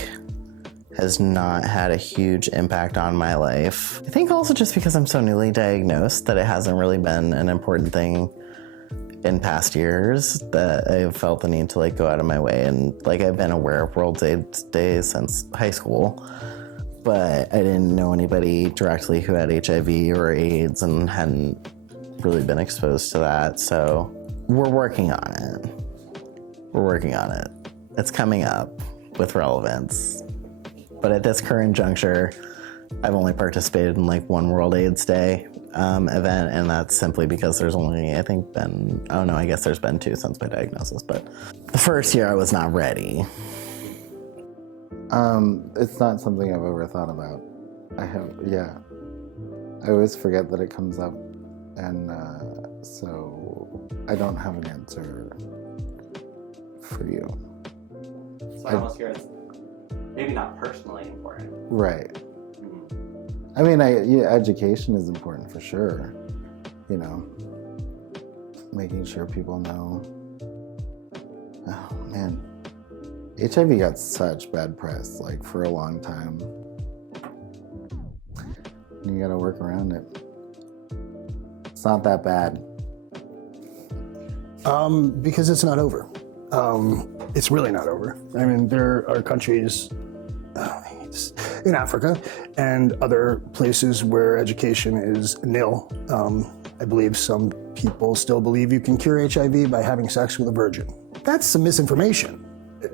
has not had a huge impact on my life. I think also just because I'm so newly diagnosed that it hasn't really been an important thing in past years, that I've felt the need to like go out of my way, and like I've been aware of World AIDS Day since high school, but I didn't know anybody directly who had HIV or AIDS and hadn't really been exposed to that. So we're working on it. It's coming up with relevance. But at this current juncture, I've only participated in like one World AIDS Day event, and that's simply because there's only, I think, I guess there's been 2 since my diagnosis, but the first year I was not ready. It's not something I've ever thought about. I always forget that it comes up, and so I don't have an answer for you. So I almost hear it's maybe not personally important. Right. I mean, education is important for sure. You know, making sure people know. Oh man, HIV got such bad press, like for a long time. You gotta work around it. It's not that bad. Because it's not over. It's really not over. I mean, there are countries in Africa and other places where education is nil. I believe some people still believe you can cure HIV by having sex with a virgin. That's some misinformation.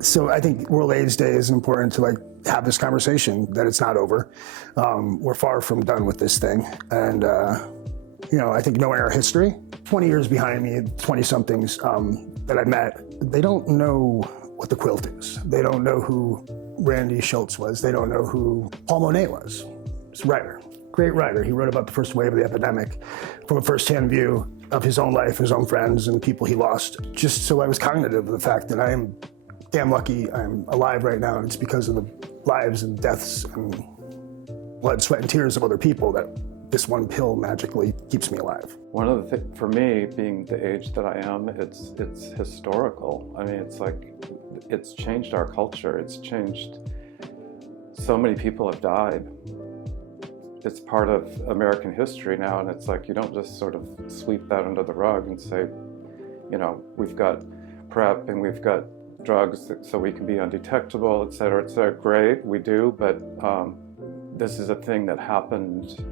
So I think World AIDS Day is important to like have this conversation that it's not over. We're far from done with this thing. And, I think knowing our history, 20 years behind me, 20-somethings that I met, they don't know what the quilt is. They don't know who Randy Schultz was. They don't know who Paul Monet was. He's a writer, great writer. He wrote about the first wave of the epidemic from a first-hand view of his own life, his own friends, and people he lost. Just so I was cognitive of the fact that I am damn lucky I'm alive right now, and it's because of the lives and deaths and blood, sweat, and tears of other people that this one pill magically keeps me alive. One of the things, for me, being the age that I am, it's historical. I mean, it's like, it's changed our culture. It's changed, so many people have died. It's part of American history now, and it's like, you don't just sort of sweep that under the rug and say, we've got PrEP and we've got drugs so we can be undetectable, et cetera, et cetera. Great, we do, but this is a thing that happened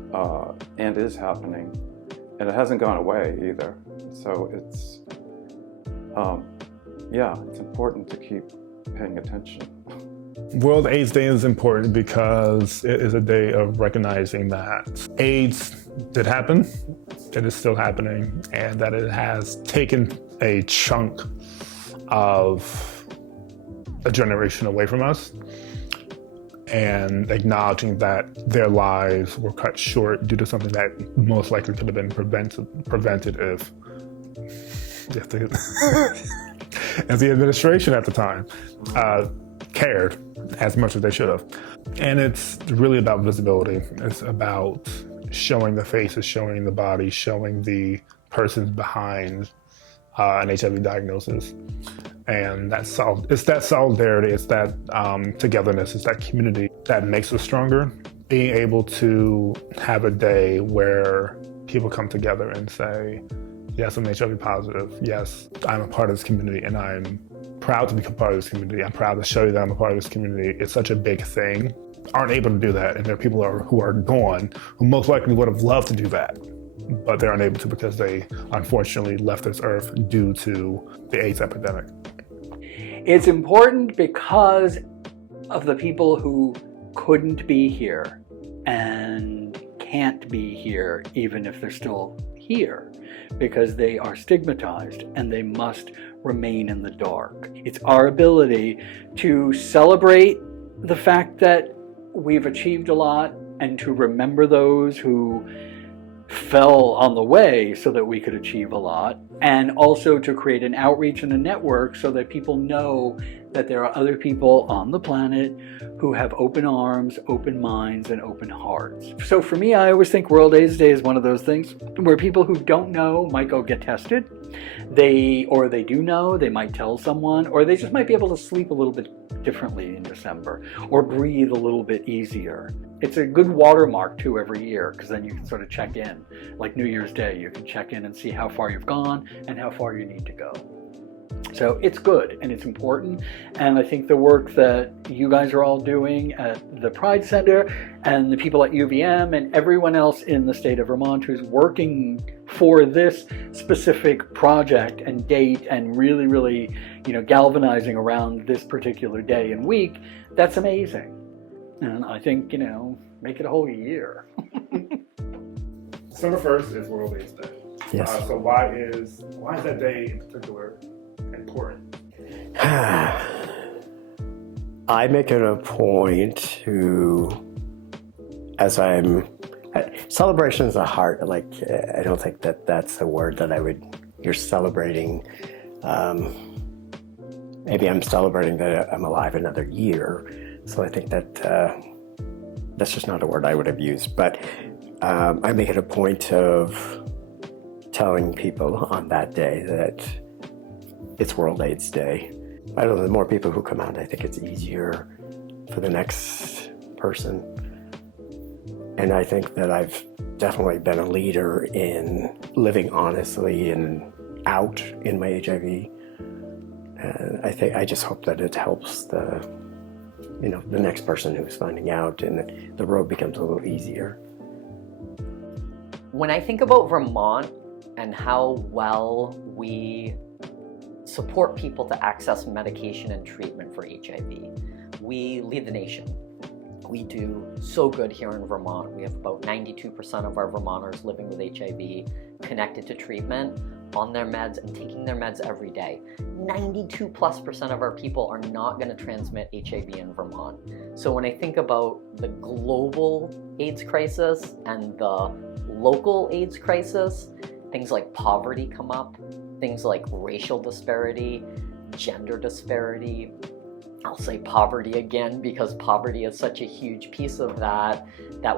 and is happening, and it hasn't gone away either. So it's, it's important to keep paying attention. World AIDS Day is important because it is a day of recognizing that AIDS did happen, it is still happening, and that it has taken a chunk of a generation away from us, and acknowledging that their lives were cut short due to something that most likely could have been prevented if the administration at the time cared as much as they should have. And it's really about visibility. It's about showing the faces, showing the body, showing the persons behind an HIV diagnosis. And it's that solidarity, it's that togetherness, it's that community that makes us stronger. Being able to have a day where people come together and say, yes, I'm HIV positive. Yes, I'm a part of this community, and I'm proud to become part of this community. I'm proud to show you that I'm a part of this community. It's such a big thing. Aren't able to do that, and there are people who are gone who most likely would have loved to do that, but they're unable to because they unfortunately left this earth due to the AIDS epidemic. It's important because of the people who couldn't be here and can't be here even if they're still here, because they are stigmatized and they must remain in the dark. It's our ability to celebrate the fact that we've achieved a lot and to remember those who fell on the way so that we could achieve a lot, and also to create an outreach and a network so that people know that there are other people on the planet who have open arms, open minds, and open hearts. So for me, I always think World AIDS Day is one of those things where people who don't know might go get tested. They do know, they might tell someone, or they just might be able to sleep a little bit differently in December, or breathe a little bit easier. It's a good watermark too every year, because then you can sort of check in. Like New Year's Day, you can check in and see how far you've gone and how far you need to go. So it's good and it's important, and I think the work that you guys are all doing at the Pride Center and the people at UVM and everyone else in the state of Vermont who's working for this specific project and date and really, galvanizing around this particular day and week, that's amazing. And I think, make it a whole year. December 1st is World AIDS Day. Yes. So why is that day in particular important? I make it a point to, celebration is a heart, I don't think that's a word that you're celebrating. Maybe I'm celebrating that I'm alive another year. So I think that's just not a word I would have used. But I make it a point of telling people on that day that it's World AIDS Day. I don't know, the more people who come out, I think it's easier for the next person. And I think that I've definitely been a leader in living honestly and out in my HIV. And I just hope that it helps the next person who's finding out, and the road becomes a little easier. When I think about Vermont and how well we support people to access medication and treatment for HIV, we lead the nation. We do so good here in Vermont. We have about 92% of our Vermonters living with HIV connected to treatment, on their meds, and taking their meds every day. 92+% of our people are not going to transmit HIV in Vermont. So when I think about the global AIDS crisis and the local AIDS crisis, things like poverty come up, things like racial disparity, gender disparity. I'll say poverty again because poverty is such a huge piece of that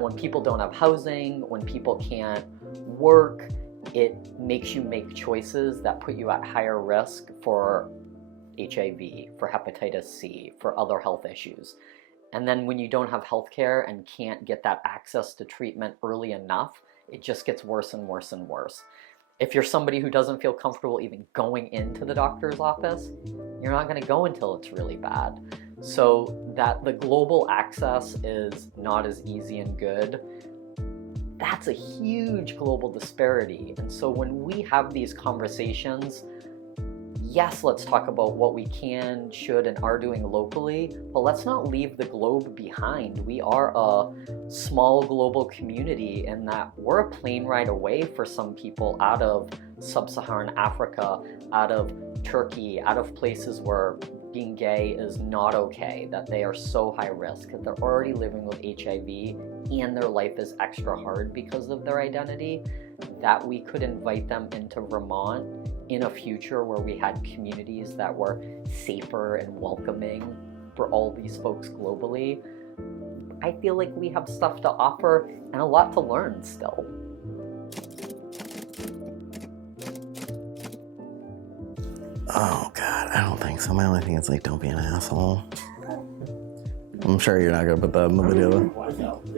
when people don't have housing, when people can't work, it makes you make choices that put you at higher risk for HIV, for hepatitis C, for other health issues. And then when you don't have healthcare and can't get that access to treatment early enough, it just gets worse and worse and worse. If you're somebody who doesn't feel comfortable even going into the doctor's office, you're not going to go until it's really bad. So that the global access is not as easy and good, that's a huge global disparity. And so when we have these conversations, yes, let's talk about what we can, should, and are doing locally, but let's not leave the globe behind. We are a small global community in that we're a plane ride away for some people out of sub-Saharan Africa, out of Turkey, out of places where being gay is not okay, that they are so high risk, that they're already living with HIV and their life is extra hard because of their identity, that we could invite them into Vermont in a future where we had communities that were safer and welcoming for all these folks globally. I feel like we have stuff to offer and a lot to learn still. Oh God, I don't think so. My only thing is don't be an asshole. I'm sure you're not gonna put that in the video.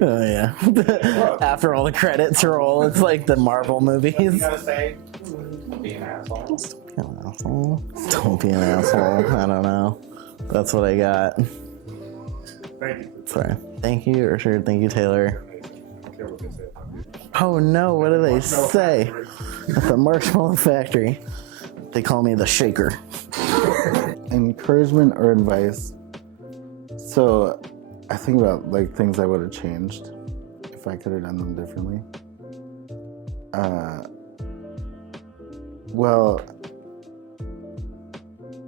Oh yeah. After all the credits roll, it's like the Marvel movies. You gotta say, don't be an asshole. Don't be an asshole. Don't be an asshole. I don't know. That's what I got. Thank you. Sorry. Thank you, Richard. Thank you, Taylor. Oh no, what do they say? At the Marshmallow Factory. They call me the Shaker. Encouragement or advice. So I think about things I would have changed if I could have done them differently. Well,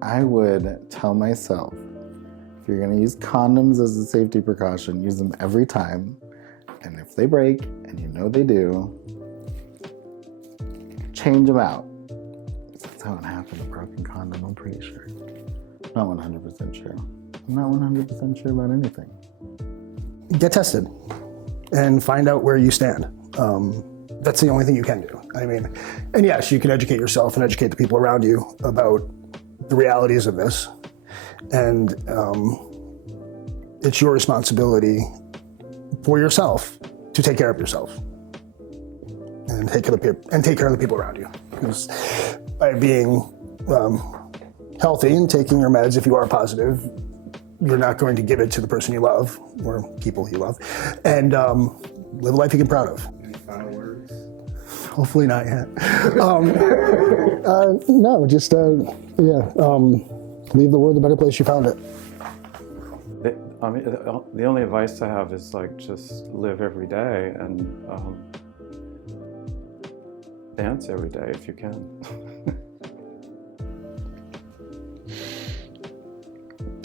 I would tell myself, if you're going to use condoms as a safety precaution, use them every time. And if they break, and you know they do, change them out. That's how it happened, a broken condom, I'm pretty sure. Not 100% sure. I'm not 100% sure about anything. Get tested and find out where you stand. That's the only thing you can do. I mean, and yes, you can educate yourself and educate the people around you about the realities of this. And it's your responsibility for yourself to take care of yourself and take care of the people around you. Because by being healthy and taking your meds, if you are positive, you're not going to give it to the person you love or people you love, and live a life you can be proud of. Any final words? Hopefully not yet. No, just leave the world a better place you found it. I mean, the only advice I have is like just live every day and dance every day if you can.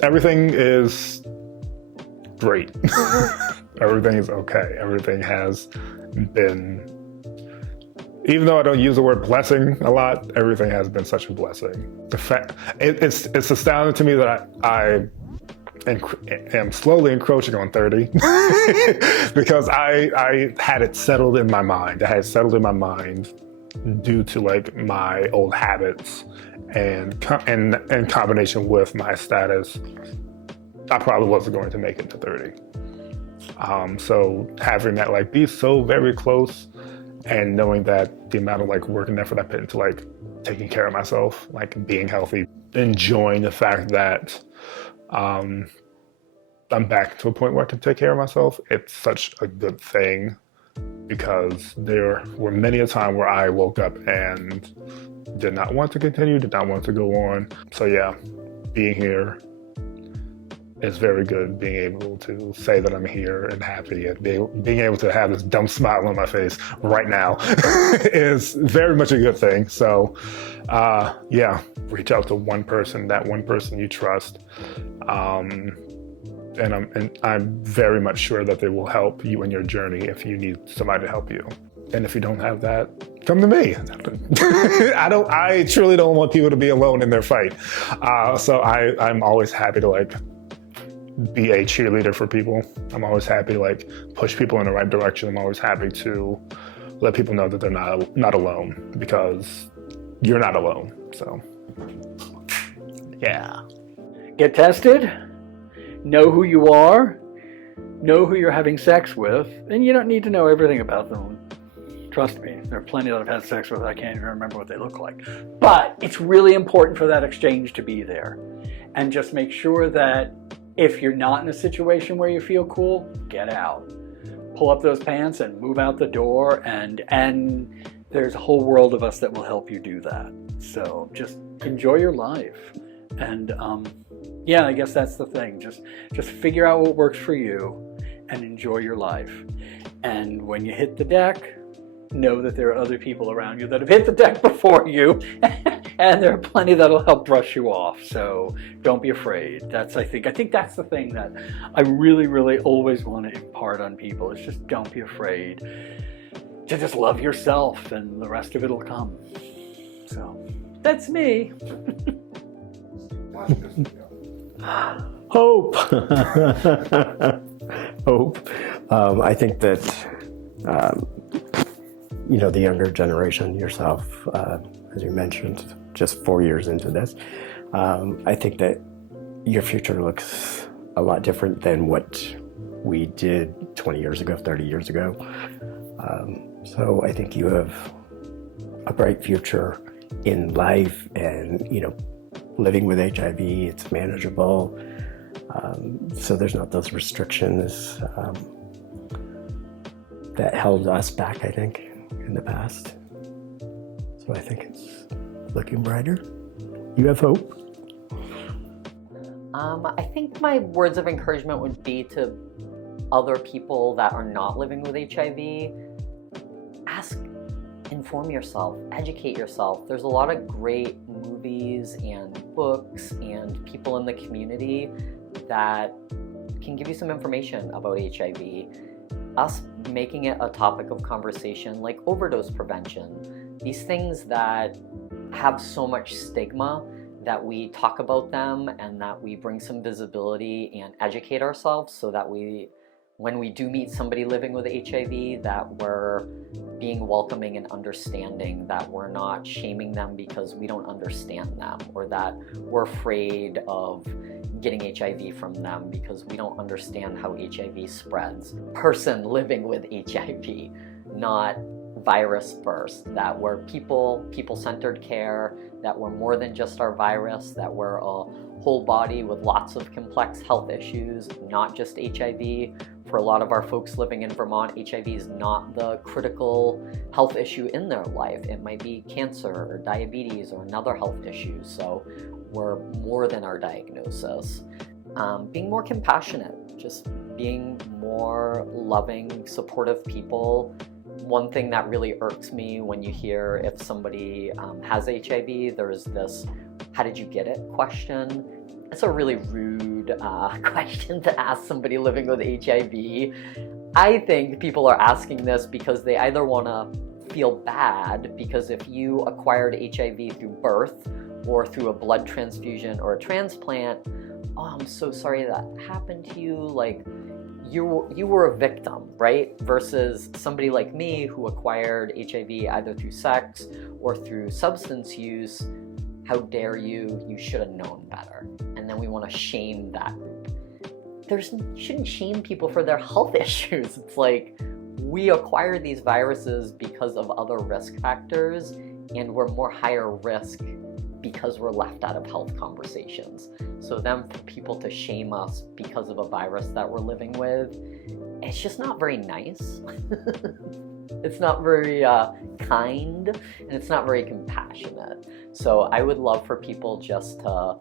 Everything is great. Everything is okay. Everything has been, even though I don't use the word blessing a lot, everything has been such a blessing. The fact, it's astounding to me that I am slowly encroaching on 30 because I had it settled in my mind. I had it settled in my mind due to like my old habits and in combination with my status, I probably wasn't going to make it to 30. So having that like be so very close and knowing that the amount of like work and effort I put into like taking care of myself, like being healthy, enjoying the fact that I'm back to a point where I can take care of myself. It's such a good thing because there were many a time where I woke up and did not want to continue, did not want to go on. So yeah, being here is very good. Being able to say that I'm here and happy and being able to have this dumb smile on my face right now is very much a good thing. So yeah, reach out to one person, that one person you trust. And I'm very much sure that they will help you in your journey if you need somebody to help you. And if you don't have that, come to me. I truly don't want people to be alone in their fight. So I'm always happy to like be a cheerleader for people. I'm always happy to like push people in the right direction. I'm always happy to let people know that they're not alone, because you're not alone. So yeah. Get tested, know who you are, know who you're having sex with, and you don't need to know everything about them. Trust me, there are plenty that I've had sex with I can't even remember what they look like. But it's really important for that exchange to be there. And just make sure that if you're not in a situation where you feel cool, get out. Pull up those pants and move out the door, and there's a whole world of us that will help you do that. So just enjoy your life. And yeah, I guess that's the thing. Just figure out what works for you and enjoy your life. And when you hit the deck, know that there are other people around you that have hit the deck before you, and there are plenty that'll help brush you off. So don't be afraid. I think that's the thing that I really, really always want to impart on people, is just don't be afraid to just love yourself, and the rest of it'll come. So that's me. Hope. Hope. I think that the younger generation, yourself, as you mentioned, just 4 years into this, I think that your future looks a lot different than what we did 20 years ago, 30 years ago. So I think you have a bright future in life, and, living with HIV, it's manageable. So there's not those restrictions that held us back, I think, in the past. So I think it's looking brighter. You have hope? I think my words of encouragement would be to other people that are not living with HIV. Inform yourself, educate yourself. There's a lot of great movies and books and people in the community that can give you some information about HIV. Us making it a topic of conversation, like overdose prevention, these things that have so much stigma that we talk about them and that we bring some visibility and educate ourselves so that when we do meet somebody living with HIV, that we're being welcoming and understanding, that we're not shaming them because we don't understand them, or that we're afraid of getting HIV from them because we don't understand how HIV spreads. Person living with HIV, not virus first, that we're people-centered care, that we're more than just our virus, that we're a whole body with lots of complex health issues, not just HIV. For a lot of our folks living in Vermont, HIV is not the critical health issue in their life. It might be cancer or diabetes or another health issue. So we're more than our diagnosis. Being more compassionate, just being more loving, supportive people. One thing that really irks me when you hear if somebody has HIV, there's this, how did you get it question. It's a really rude question to ask somebody living with HIV. I think people are asking this because they either want to feel bad, because if you acquired HIV through birth or through a blood transfusion or a transplant, oh, I'm so sorry that happened to you. Like, you were a victim, right? Versus somebody like me who acquired HIV either through sex or through substance use. How dare you? You should have known better. And then we want to shame that. You shouldn't shame people for their health issues. It's like, we acquire these viruses because of other risk factors, and we're more higher risk because we're left out of health conversations. So then for people to shame us because of a virus that we're living with, it's just not very nice. It's not very kind, and it's not very compassionate. So I would love for people just to,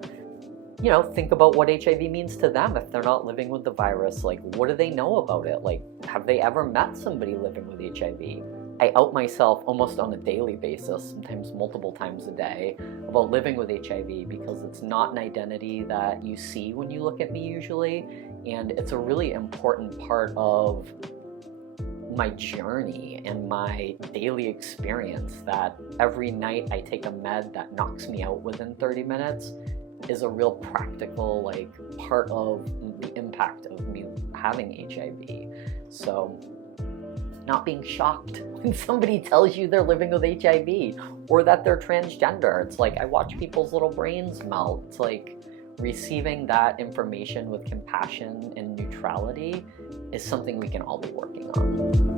think about what HIV means to them if they're not living with the virus. Like, what do they know about it? Like, have they ever met somebody living with HIV? I out myself almost on a daily basis, sometimes multiple times a day, about living with HIV, because it's not an identity that you see when you look at me usually, and it's a really important part of my journey and my daily experience, that every night I take a med that knocks me out within 30 minutes is a real practical part of the impact of me having HIV. So not being shocked when somebody tells you they're living with HIV or that they're transgender. It's like, I watch people's little brains melt. It's like, receiving that information with compassion and neutrality is something we can all be working on.